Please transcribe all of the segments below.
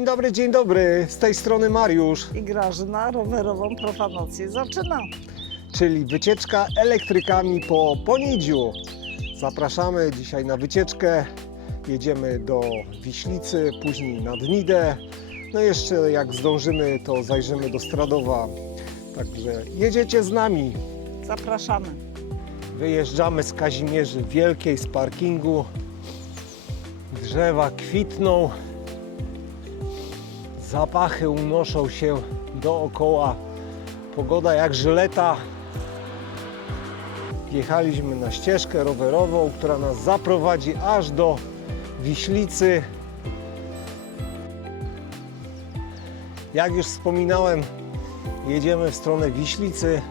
dobry, dzień dobry. Z tej strony Mariusz, i Grażyna rowerową profanację zaczyna. czyli wycieczka elektrykami po Ponidziu. Zapraszamy dzisiaj na wycieczkę. Jedziemy do Wiślicy, później nad Nidę. No jeszcze jak zdążymy, to zajrzymy do Stradowa. Także jedziecie z nami. Zapraszamy. Wyjeżdżamy z Kazimierzy Wielkiej, z parkingu. Drzewa kwitną. Zapachy unoszą się dookoła. Pogoda jak żyleta. Jechaliśmy na ścieżkę rowerową, która nas zaprowadzi aż do Wiślicy. Jak już wspominałem, jedziemy w stronę Wiślicy.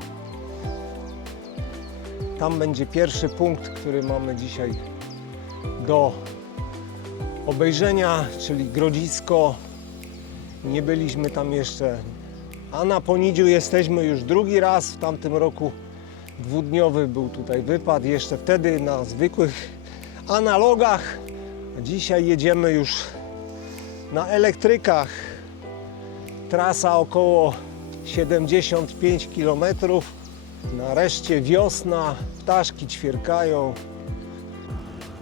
Tam będzie pierwszy punkt, który mamy dzisiaj do obejrzenia, czyli Grodzisko. Nie byliśmy tam jeszcze, a na Ponidziu jesteśmy już drugi raz. W tamtym roku dwudniowy był tutaj wypad, jeszcze wtedy na zwykłych analogach. Dzisiaj jedziemy już na elektrykach. Trasa około 75 kilometrów. Nareszcie wiosna, ptaszki ćwierkają.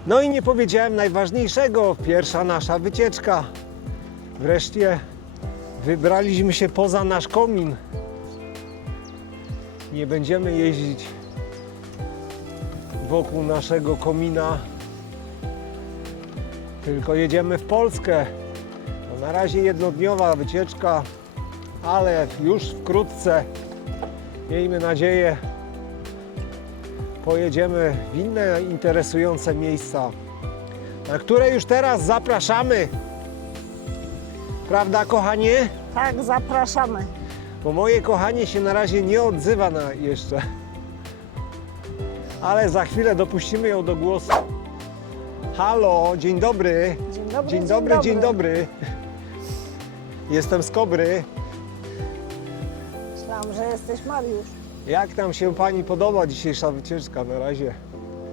No i nie powiedziałem najważniejszego, pierwsza nasza wycieczka. Wreszcie wybraliśmy się poza nasz komin. Nie będziemy jeździć wokół naszego komina, tylko jedziemy w Polskę. To na razie jednodniowa wycieczka, ale już wkrótce Miejmy nadzieję, pojedziemy w inne interesujące miejsca, na które już teraz zapraszamy. Prawda, kochanie? Tak, zapraszamy. Bo moje kochanie się na razie nie odzywa na jeszcze. Ale za chwilę dopuścimy ją do głosu. Halo, dzień dobry. Dzień dobry. Dzień dobry, dzień dobry. Jestem z Kobry. Myślałam, że jesteś Mariusz. Jak tam się Pani podoba dzisiejsza wycieczka? Na razie,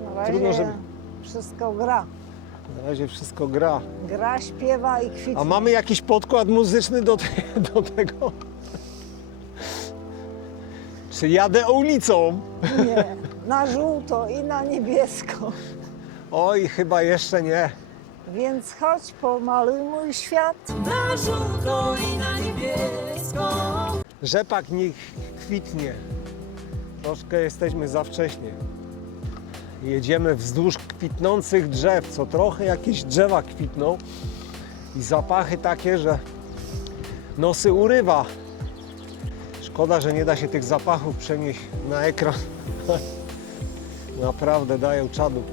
Na razie Trudno, żeby- wszystko gra. Na razie wszystko gra. Gra, śpiewa i kwitnie. A mamy jakiś podkład muzyczny do, te, do tego? Czy jadę ulicą? Nie, na żółto i na niebiesko. Oj, chyba jeszcze nie. Więc chodź, pomaluj mój świat. na żółto i na niebiesko. Rzepak niech kwitnie. Troszkę jesteśmy za wcześnie. Jedziemy wzdłuż kwitnących drzew, co trochę jakieś drzewa kwitną i zapachy takie, że nosy urywa. Szkoda, że nie da się tych zapachów przenieść na ekran. Naprawdę dają czadu.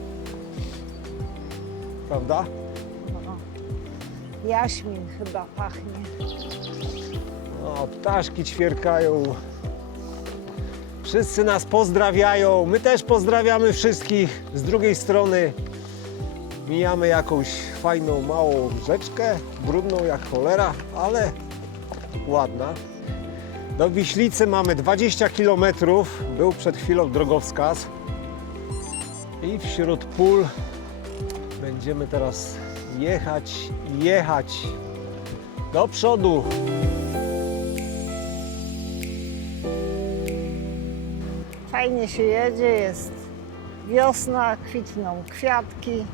Prawda? No. Jaśmin chyba pachnie. O, ptaszki ćwierkają. Wszyscy nas pozdrawiają. My też pozdrawiamy wszystkich. Z drugiej strony mijamy jakąś fajną, małą rzeczkę, brudną jak cholera, ale ładna. Do Wiślicy mamy 20 km. Był przed chwilą drogowskaz. I wśród pól będziemy teraz jechać jechać do przodu. Fajnie się jedzie, jest wiosna, kwitną kwiatki,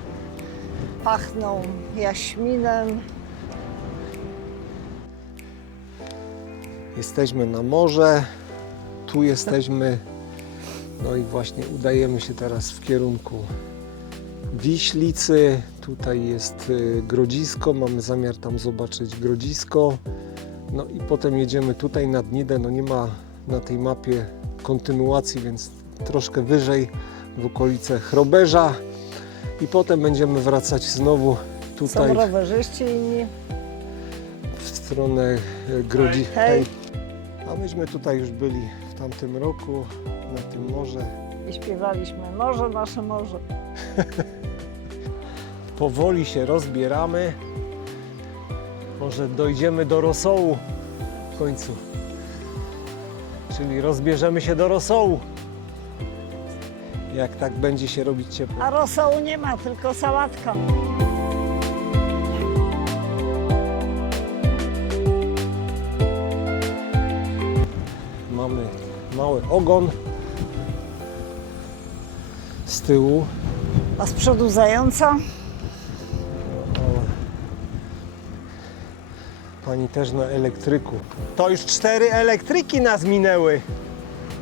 pachną jaśminem. Jesteśmy na morze, tu jesteśmy, no i właśnie udajemy się teraz w kierunku Wiślicy. Tutaj jest y, Grodzisko, mamy zamiar tam zobaczyć Grodzisko. No i potem jedziemy tutaj nad Nidę, no nie ma na tej mapie kontynuacji, więc troszkę wyżej w okolice Chroberza. I potem będziemy wracać znowu tutaj Są rowerzyści inni. w stronę e, Grodzi. Hej. A myśmy tutaj już byli w tamtym roku na tym morze. I śpiewaliśmy Morze nasze morze. Powoli się rozbieramy. Może dojdziemy do rosołu w końcu czyli rozbierzemy się do rosołu. Jak tak będzie się robić ciepło. A rosołu nie ma, tylko sałatka. Mamy mały ogon z tyłu. A z przodu zająca. Pani też na elektryku. To już cztery elektryki nas minęły.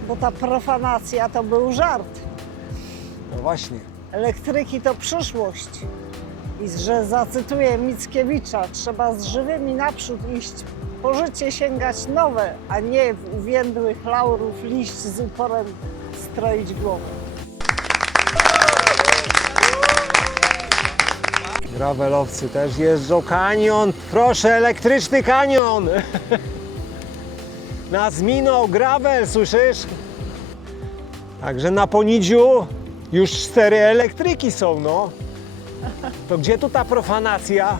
Bo ta profanacja to był żart. No właśnie. Elektryki to przyszłość. I że zacytuję Mickiewicza, trzeba z żywymi naprzód iść, po życie sięgać nowe, a nie w uwiędłych laurów liść z uporem stroić głowę. Gravelowcy też jeżdżą. Kanion, proszę, elektryczny kanion. Nas minął gravel, słyszysz? Także na Ponidziu już cztery elektryki są, no. To gdzie tu ta profanacja?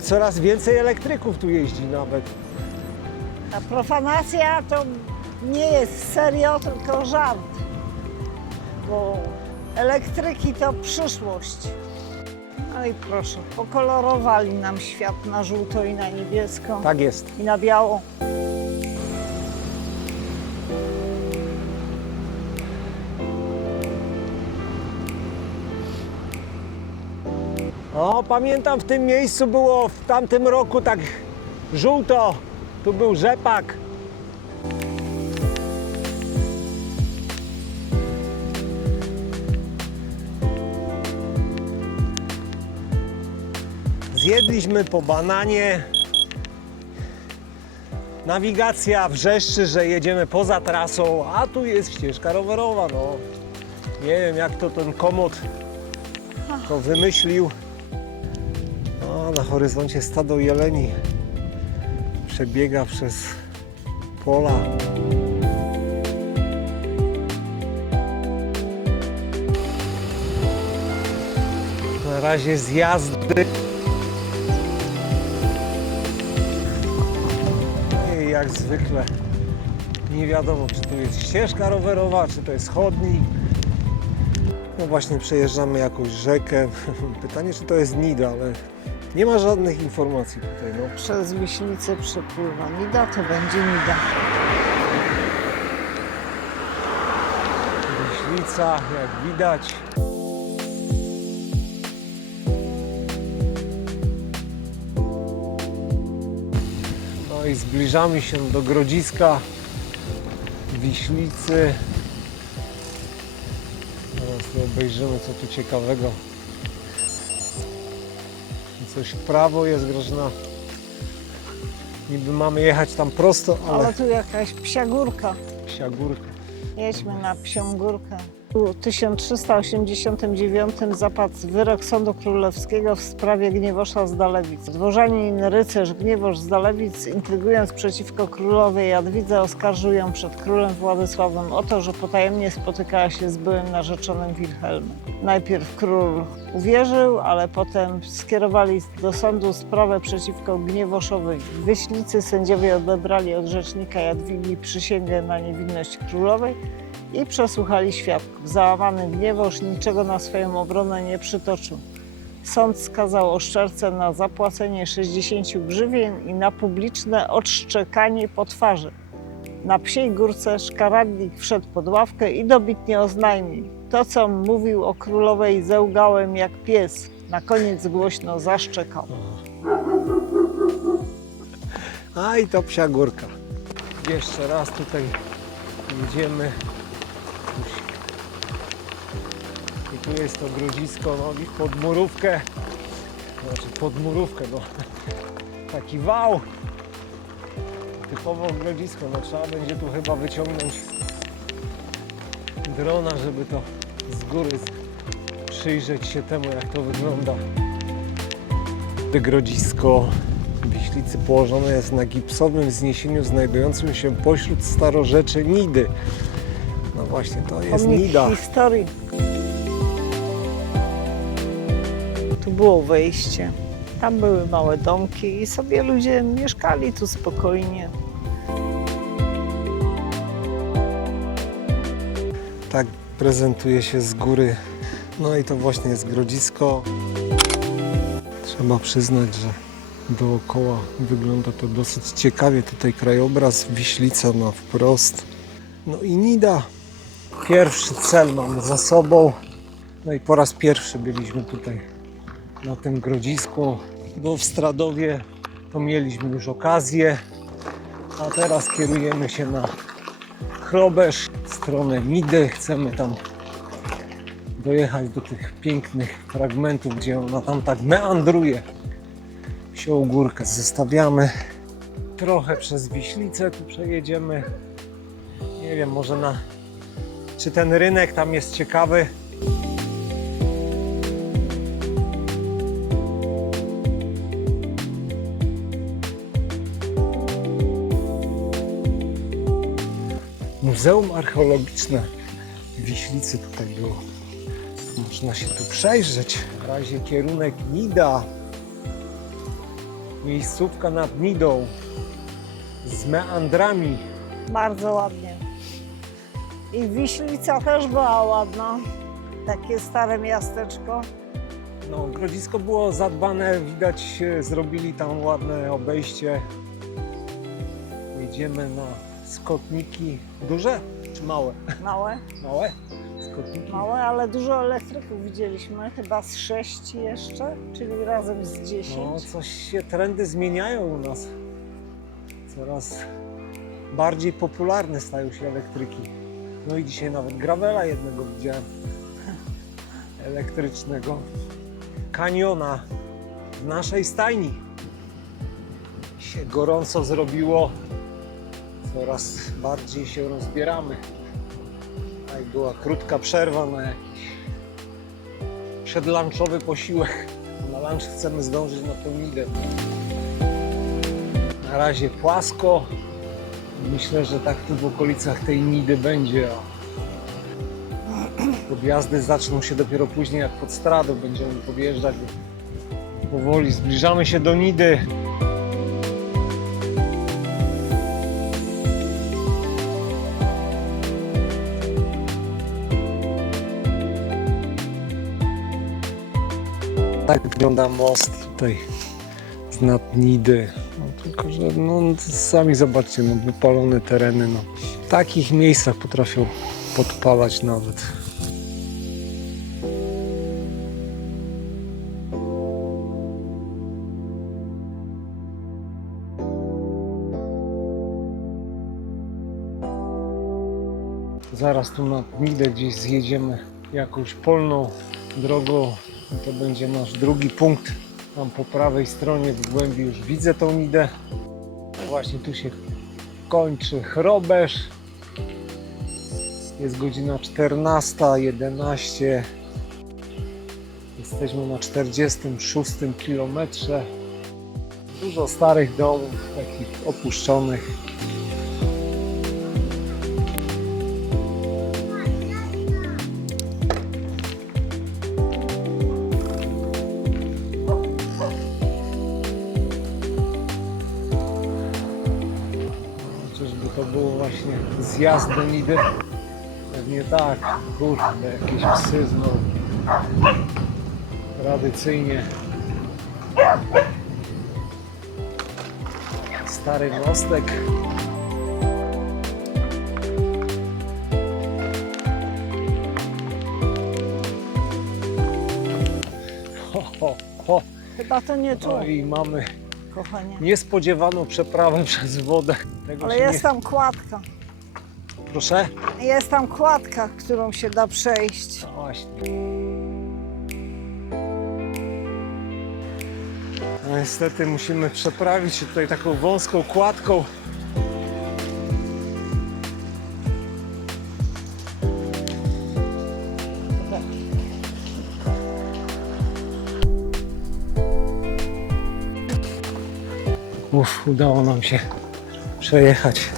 Coraz więcej elektryków tu jeździ nawet. Ta profanacja to nie jest serio, tylko żart. Bo elektryki to przyszłość. No i proszę, pokolorowali nam świat na żółto i na niebiesko Tak jest. i na biało. O, pamiętam w tym miejscu było w tamtym roku tak żółto. Tu był rzepak. Zjedliśmy po bananie. Nawigacja wrzeszczy, że jedziemy poza trasą, a tu jest ścieżka rowerowa. No. Nie wiem jak to ten komod to wymyślił. O, na horyzoncie stado jeleni przebiega przez pola. Na razie zjazdy. Jak zwykle nie wiadomo, czy tu jest ścieżka rowerowa, czy to jest chodnik. No właśnie przejeżdżamy jakąś rzekę. Pytanie, czy to jest Nida, ale nie ma żadnych informacji tutaj. No. Przez Wiślicę przepływa Nida, to będzie Nida. Wiślica, jak widać. No i zbliżamy się do Grodziska Wiślicy. Teraz obejrzymy, co tu ciekawego. Coś w prawo jest, Grażyna. Niby mamy jechać tam prosto, ale Ale tu jakaś psia górka. psia górka. Jedźmy na psią górkę. W 1389 zapadł wyrok Sądu Królewskiego w sprawie Gniewosza z Dalewic. Dworzanin rycerz Gniewosz z Dalewic, intrygując przeciwko królowej Jadwidze, oskarżył ją przed królem Władysławem o to, że potajemnie spotykała się z byłym narzeczonym Wilhelmem. Najpierw król uwierzył, ale potem skierowali do sądu sprawę przeciwko Gniewoszowi. Wyślicy sędziowie odebrali od rzecznika Jadwigi przysięgę na niewinność królowej i przesłuchali świadków. Załamany Gniewosz niczego na swoją obronę nie przytoczył. Sąd skazał oszczercę na zapłacenie 60 grzywien i na publiczne odszczekanie po twarzy. Na psiej górce szkaradnik wszedł pod ławkę i dobitnie oznajmił. To, co mówił o królowej, zełgałem jak pies. Na koniec głośno zaszczekał. A i to psia górka. Jeszcze raz tutaj jedziemy. Tu jest to grodzisko, no i pod murówkę. Znaczy pod murówkę, bo taki wał. Typowo grodzisko, no trzeba będzie tu chyba wyciągnąć drona, żeby to z góry przyjrzeć się temu, jak to wygląda. Grodzisko Wiślicy położone jest na gipsowym wzniesieniu znajdującym się pośród starorzeczy Nidy. No właśnie, to jest Pomnik Nida. historii. Tu było wejście. Tam były małe domki i sobie ludzie mieszkali tu spokojnie. Tak prezentuje się z góry. No i to właśnie jest grodzisko. Trzeba przyznać, że dookoła. Wygląda to dosyć ciekawie. Tutaj krajobraz, Wiślica na wprost. No i Nida. Pierwszy cel mamy za sobą. No i po raz pierwszy byliśmy tutaj na tym grodzisku, bo w Stradowie to mieliśmy już okazję, a teraz kierujemy się na Chrobesz, w stronę Nidy. Chcemy tam dojechać do tych pięknych fragmentów, gdzie ona tam tak meandruje. Wsią górkę zostawiamy. Trochę przez Wiślicę tu przejedziemy. Nie wiem, może na... Czy ten rynek tam jest ciekawy? Muzeum Archeologiczne w Wiślicy tutaj było. Można się tu przejrzeć. Na razie kierunek Nida. Miejscówka nad Nidą. Z meandrami. Bardzo ładnie. I Wiślica też była ładna. Takie stare miasteczko. No, grodzisko było zadbane, widać, e, zrobili tam ładne obejście. Jedziemy na skotniki. Duże czy małe? Małe, Małe? Skotniki. małe, ale dużo elektryków widzieliśmy. Chyba z sześć jeszcze, czyli razem z No, dziesięć. coś się trendy zmieniają u nas. Coraz bardziej popularne stają się elektryki. No i dzisiaj nawet gravela jednego widziałem. Elektrycznego. Kaniona w naszej stajni. Się gorąco zrobiło. Coraz bardziej się rozbieramy. I była krótka przerwa na jakiś przedlunchowy posiłek. Na lunch chcemy zdążyć na tą Nidę. Na razie płasko. Myślę, że tak tu w okolicach tej Nidy będzie. Podjazdy zaczną się dopiero później, jak pod stradą będziemy podjeżdżać. Powoli zbliżamy się do Nidy. Tak wygląda most tutaj z nad Nidy. No, tylko, że no, sami zobaczcie, no, wypalone tereny. No. W takich miejscach potrafią podpalać nawet. Zaraz tu na Nidę gdzieś zjedziemy jakąś polną drogą. To będzie nasz drugi punkt. Tam po prawej stronie w głębi już widzę tą Nidę. Właśnie tu się kończy Chrobesz. Jest godzina 14.11. Jesteśmy na 46 kilometrze. Dużo starych domów, takich opuszczonych. Zjazd do Nidy? Pewnie tak. Kurde, jakieś psy znowu. Tradycyjnie. Stary mostek. Ho, ho, ho. Chyba to nie tu, No i mamy kochanie. niespodziewaną przeprawę przez wodę. Tego Ale się jest nie... tam kładka. Proszę? Jest tam kładka, którą się da przejść. No właśnie. No niestety musimy przeprawić się tutaj taką wąską kładką. Uff, udało nam się przejechać.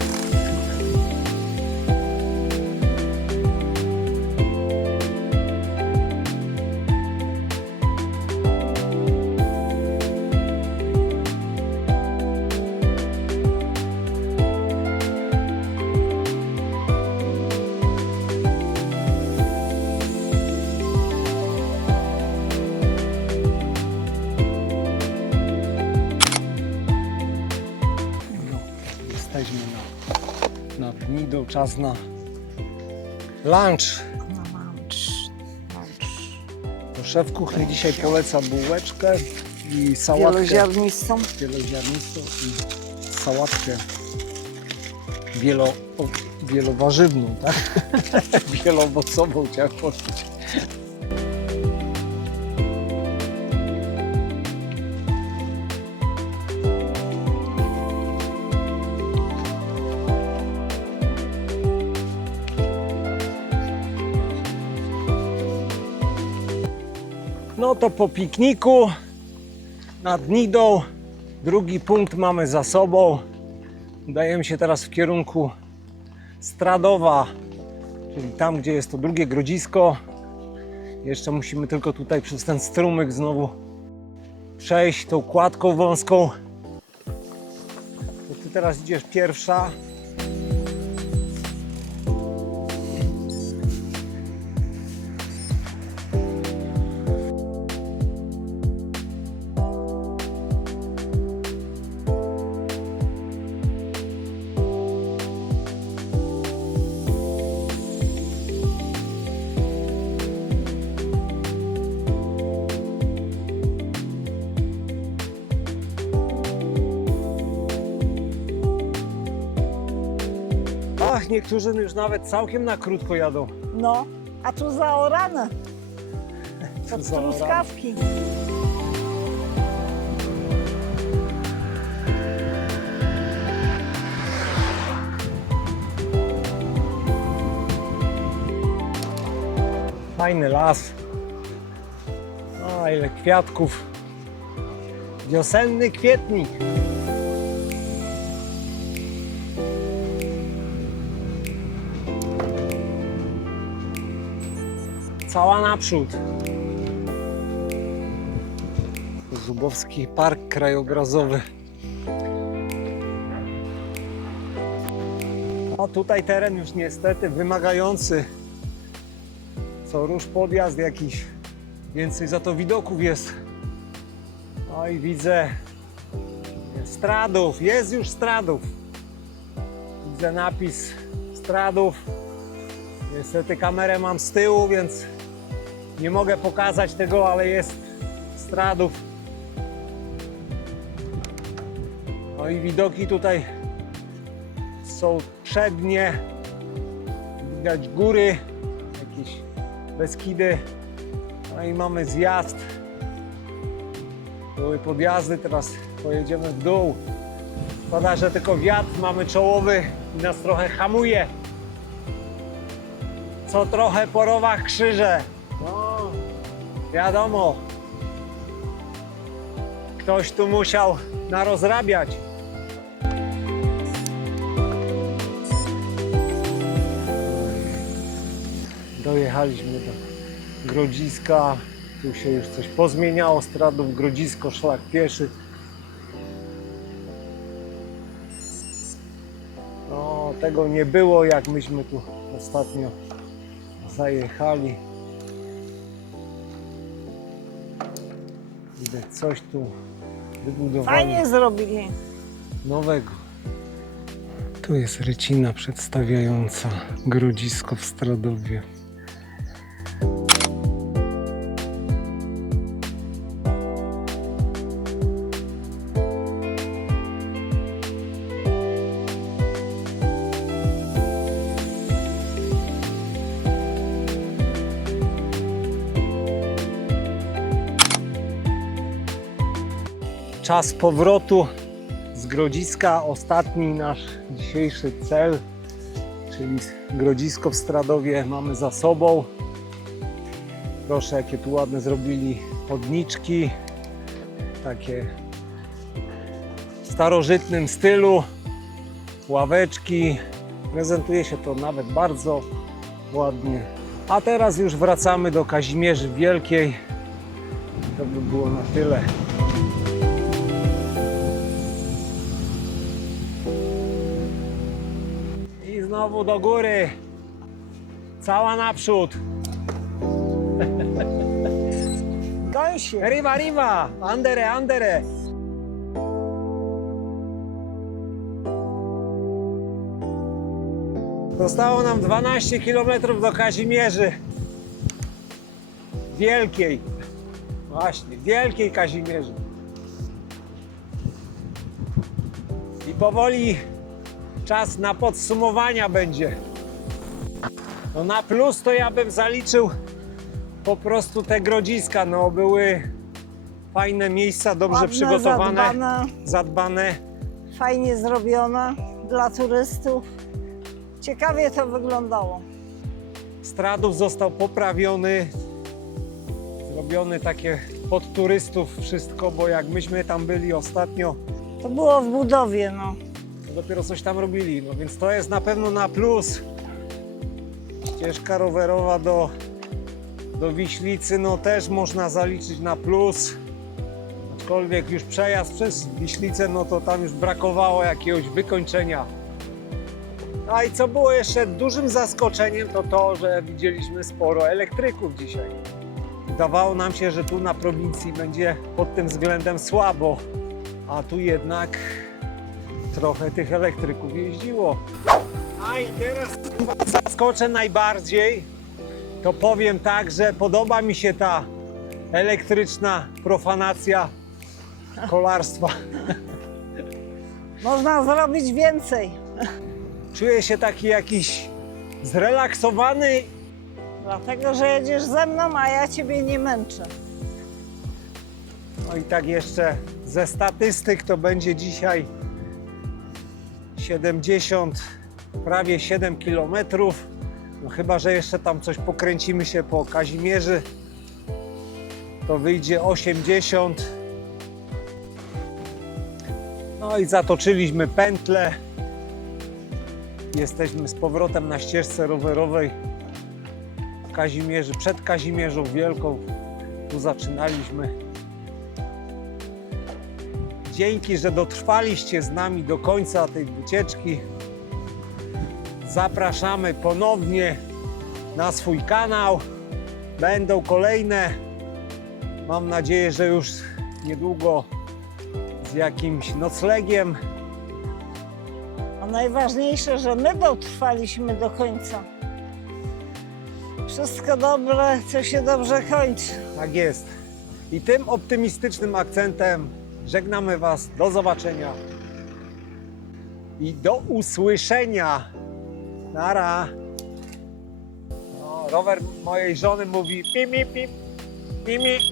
Czas na lunch. No lunch, lunch. Szef kuchni dzisiaj poleca bułeczkę i sałatkę Wieloziarnistą. wieloziarnistą i sałatkę wielo, wielowarzywną, tak? Wieloowocową chciałem powiedzieć. To po pikniku nad Nidą. Drugi punkt mamy za sobą. Udajemy się teraz w kierunku Stradowa, czyli tam, gdzie jest to drugie grodzisko. Jeszcze musimy tylko tutaj przez ten strumyk znowu przejść tą kładką wąską. To ty teraz idziesz pierwsza. Niektórzy już nawet całkiem na krótko jadą. No, a tu zaorane. Zaorane. truskawki. Fajny las. A ile kwiatków. Wiosenny kwietnik. Cała naprzód. Zubowski Park Krajobrazowy. A tutaj teren już niestety wymagający co rusz podjazd jakiś, więcej za to widoków jest. No i widzę Stradów, jest już Stradów. Widzę napis Stradów. Niestety kamerę mam z tyłu, więc nie mogę pokazać tego, ale jest Stradów. No i widoki tutaj są przednie. Widać góry, jakieś Beskidy. No i mamy zjazd. Były podjazdy, teraz pojedziemy w dół. Szkoda, że tylko wiatr mamy czołowy i nas trochę hamuje. Co trochę po rowach krzyże. Wiadomo. Ktoś tu musiał narozrabiać. Dojechaliśmy do Grodziska. Tu się już coś pozmieniało. Stradów, Grodzisko, szlak pieszy. No, tego nie było, jak myśmy tu ostatnio zajechali. Widać coś tu wybudowali Fajnie zrobili. nowego. Tu jest rycina przedstawiająca grodzisko w Stradowie. Czas powrotu z Grodziska ostatni nasz dzisiejszy cel, czyli Grodzisko w Stradowie mamy za sobą. Proszę, jakie tu ładne zrobili chodniczki, takie w starożytnym stylu, ławeczki. Prezentuje się to nawet bardzo ładnie. A teraz już wracamy do Kazimierzy Wielkiej. To by było na tyle. Znowu do góry. Cała naprzód. Gąsie. Arriva, arriva. Andere, andere. Zostało nam 12 km do Kazimierzy. Wielkiej. Właśnie, Wielkiej Kazimierzy. I powoli czas na podsumowania będzie. No na plus to ja bym zaliczył po prostu te grodziska. No były fajne miejsca, dobrze Ładne, przygotowane, zadbane, zadbane. fajnie zrobione dla turystów. Ciekawie to wyglądało. Stradów został poprawiony, zrobiony takie pod turystów wszystko, bo jak myśmy tam byli ostatnio, To było w budowie, no. Dopiero coś tam robili, no więc to jest na pewno na plus. Ścieżka rowerowa do, do Wiślicy, no też można zaliczyć na plus. Aczkolwiek już przejazd przez Wiślicę, no to tam już brakowało jakiegoś wykończenia. A i co było jeszcze dużym zaskoczeniem, to to, że widzieliśmy sporo elektryków dzisiaj. Wydawało nam się, że tu na prowincji będzie pod tym względem słabo, a tu jednak trochę tych elektryków jeździło. A i teraz zaskoczę najbardziej, to powiem tak, że podoba mi się ta elektryczna profanacja kolarstwa. Można zrobić więcej. Czuję się taki jakiś zrelaksowany Dlatego, że jedziesz ze mną, a ja ciebie nie męczę. No i tak jeszcze ze statystyk to będzie dzisiaj 70, prawie 7 km. No chyba, że jeszcze tam coś pokręcimy się po Kazimierzy, to wyjdzie 80. No i zatoczyliśmy pętlę. Jesteśmy z powrotem na ścieżce rowerowej Kazimierzy, przed Kazimierzą Wielką. Tu zaczynaliśmy. Dzięki, że dotrwaliście z nami do końca tej wycieczki. Zapraszamy ponownie na swój kanał. Będą kolejne. Mam nadzieję, że już niedługo z jakimś noclegiem. A najważniejsze, że my dotrwaliśmy do końca. Wszystko dobre, co się dobrze kończy. Tak jest. I tym optymistycznym akcentem żegnamy Was. Do zobaczenia i do usłyszenia. Nara. No, rower mojej żony mówi pip, pip, pip.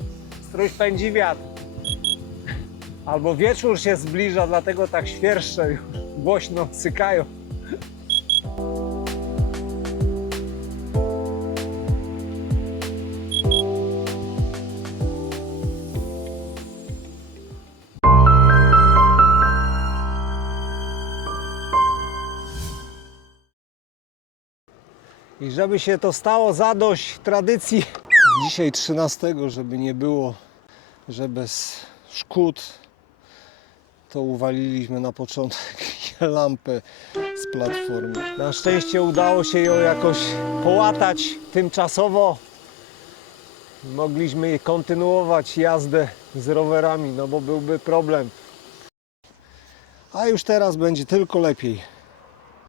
Strój pędzi wiatr. Albo wieczór się zbliża, dlatego tak świerszcze już głośno sykają. I żeby się to stało zadość tradycji. Dzisiaj 13, żeby nie było, że bez szkód, to uwaliliśmy na początek lampę z platformy. Na szczęście udało się ją jakoś połatać tymczasowo. Mogliśmy kontynuować jazdę z rowerami, no bo byłby problem. A już teraz będzie tylko lepiej.